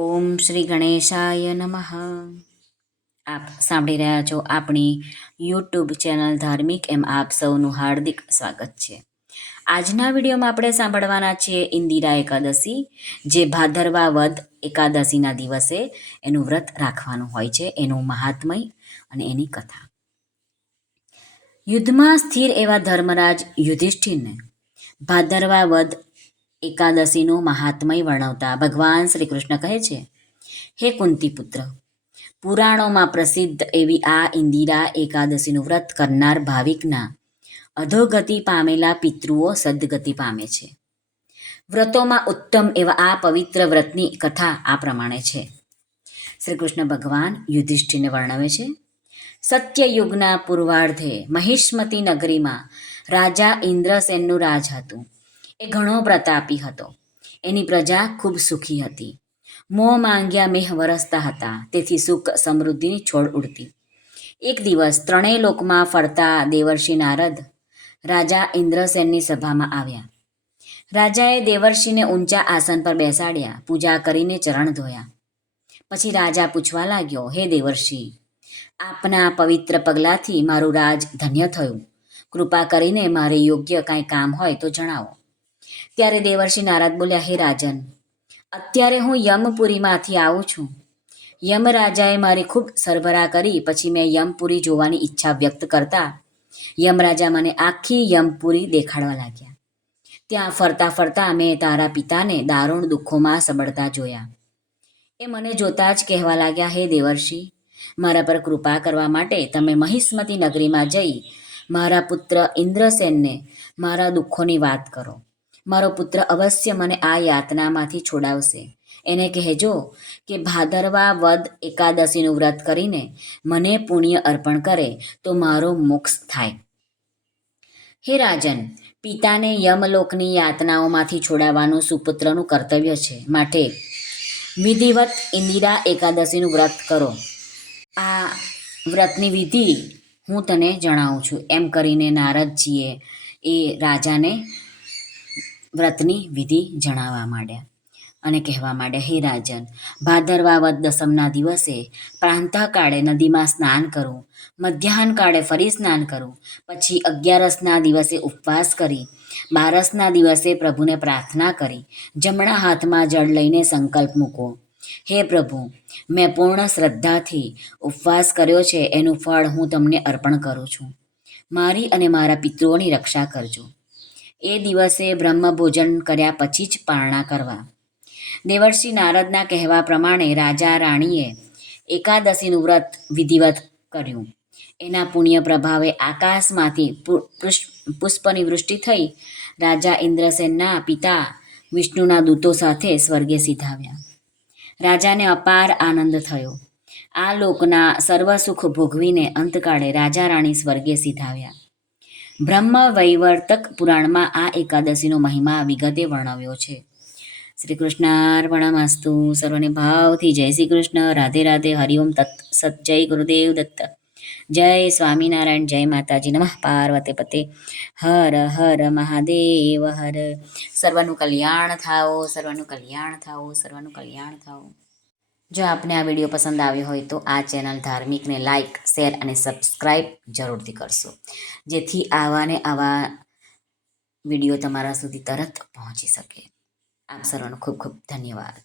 ઓમ શ્રી ગણેશાય નમઃ. આપ સાંભળી રહ્યા છો આપણી યુટ્યુબ ચેનલ ધાર્મિક એમ આપ સૌનું હાર્દિક સ્વાગત છે. આજના વિડીયોમાં આપણે સાંભળવાના છીએ ઇન્દિરા એકાદશી, જે ભાદરવા વદ એકાદશીના દિવસે એનું વ્રત રાખવાનું હોય છે, એનું મહાત્મય અને એની કથા. યુદ્ધમાં સ્થિર એવા ધર્મરાજ યુધિષ્ઠિરને ભાદરવા વદ એકાદશીનું મહાત્મય વર્ણવતા ભગવાન શ્રી કૃષ્ણ કહે છે, હે કુંતી પુત્ર, પુરાણોમાં પ્રસિદ્ધ એવી આ ઇન્દિરા એકાદશીનું વ્રત કરનાર ભાવિકના અધોગતિ પામેલા પિતૃઓ સદગતિ પામે છે. વ્રતોમાં ઉત્તમ એવા આ પવિત્ર વ્રતની કથા આ પ્રમાણે છે. શ્રી કૃષ્ણ ભગવાન યુધિષ્ઠિરને વર્ણવે છે, સત્યયુગના પૂર્વાર્ધે મહિષ્મતી નગરીમાં રાજા ઇન્દ્રસેનનું રાજ હતું. એ ઘણો પ્રતાપી હતો. એની પ્રજા ખૂબ સુખી હતી. મોં માંગ્યા મેહ વરસતા હતા, તેથી સુખ સમૃદ્ધિની છોડ ઉડતી. એક દિવસ ત્રણેય લોકમાં ફરતા દેવર્ષિ નારદ રાજા ઇન્દ્રસેનની સભામાં આવ્યા. રાજાએ દેવર્ષિને ઊંચા આસન પર બેસાડ્યા, પૂજા કરીને ચરણ ધોયા. પછી રાજા પૂછવા લાગ્યો, હે દેવર્ષિ, આપના પવિત્ર પગલાંથી મારું રાજ ધન્ય થયું. કૃપા કરીને મારે યોગ્ય કાંઈ કામ હોય તો જણાવો. ત્યારે દેવર્ષિ નારદ બોલ્યા, હે રાજન, અત્યારે હું યમપુરીમાંથી આવું છું. યમરાજાએ મારી ખૂબ સરભરા કરી. પછી મેં યમપુરી જોવાની ઈચ્છા વ્યક્ત કરતા યમરાજા મને આખી યમપુરી દેખાડવા લાગ્યા. ત્યાં ફરતા ફરતા મેં તારા પિતાને દારૂણ દુઃખોમાં સબળતા જોયા. એ મને જોતા જ કહેવા લાગ્યા, હે દેવર્ષિ, મારા પર કૃપા કરવા માટે તમે મહિષ્મતી નગરીમાં જઈ મારા પુત્ર ઇન્દ્રસેનને મારા દુઃખોની વાત કરો. મારો પુત્ર અવશ્ય મને આ યાતનામાંથી છોડાવશે. એને કહેજો કે ભાદરવા વદ એકાદશીનું વ્રત કરીને મને પુણ્ય અર્પણ કરે તો મારો મોક્ષ થાય. હે રાજન, પિતાને યમલોકની યાતનાઓમાંથી છોડાવવાનું સુપુત્રનું કર્તવ્ય છે. માટે વિધિવત ઇન્દિરા એકાદશીનું વ્રત કરો. આ વ્રતની વિધિ હું તને જણાવું છું. એમ કરીને નારદજીએ એ રાજાને વ્રતની વિધિ જણાવવા માંડ્યા અને કહેવા માંડ્યા, હે રાજન, ભાદરવા વદ દસમના દિવસે પ્રાંતઃકાળે નદીમાં સ્નાન કરવું, મધ્યાહન કાળે ફરી સ્નાન કરવું, પછી 11ના દિવસે ઉપવાસ કરી, 12ના દિવસે પ્રભુને પ્રાર્થના કરી જમણા હાથમાં જળ લઈને સંકલ્પ મૂકો, હે પ્રભુ, મેં પૂર્ણ શ્રદ્ધાથી ઉપવાસ કર્યો છે, એનું ફળ હું તમને અર્પણ કરું છું. મારી અને મારા પિતૃઓની રક્ષા કરજો. એ દિવસે બ્રહ્મ ભોજન કર્યા પછી જ પારણા કરવા. દેવર્ષિ નારદના કહેવા પ્રમાણે રાજા રાણીએ એકાદશીનું વ્રત વિધિવત કર્યું. એના પુણ્ય પ્રભાવે આકાશમાંથી પુષ્પની વૃષ્ટિ થઈ રાજા ઇન્દ્રસેનના પિતા વિષ્ણુના દૂતો સાથે સ્વર્ગે સિધાવ્યા. રાજાને અપાર આનંદ થયો. આ લોકના સર્વ સુખ ભોગવીને અંતકાળે રાજા રાણી સ્વર્ગે સિધાવ્યા. બ્રહ્મ વૈવર્તક પુરાણમાં આ એકાદશીનો મહિમા વિગતે વર્ણવ્યો છે. શ્રી કૃષ્ણાર્પણમસ્તુ. સર્વને ભાવથી જય શ્રી કૃષ્ણ. રાધે રાધે. હરિઓમ તત્ સત. જય ગુરુદેવ દત્ત. જય સ્વામિનારાયણ. જય માતાજી. નમઃ પાર્વતી પતે. હર હર મહાદેવ હર. સર્વનું કલ્યાણ થાઓ, સર્વનું કલ્યાણ થાઓ, સર્વનું કલ્યાણ થાઓ. જો આપને આ વિડીયો પસંદ આવ્યો હોય તો આ ચેનલ ધાર્મિકને લાઇક, શેર અને સબસ્ક્રાઈબ જરૂરથી કરશો, જેથી આવા ને આવા વિડીયો તમારા સુધી તરત પહોંચી શકે. આપ સર્વનો ખૂબ ખૂબ ધન્યવાદ.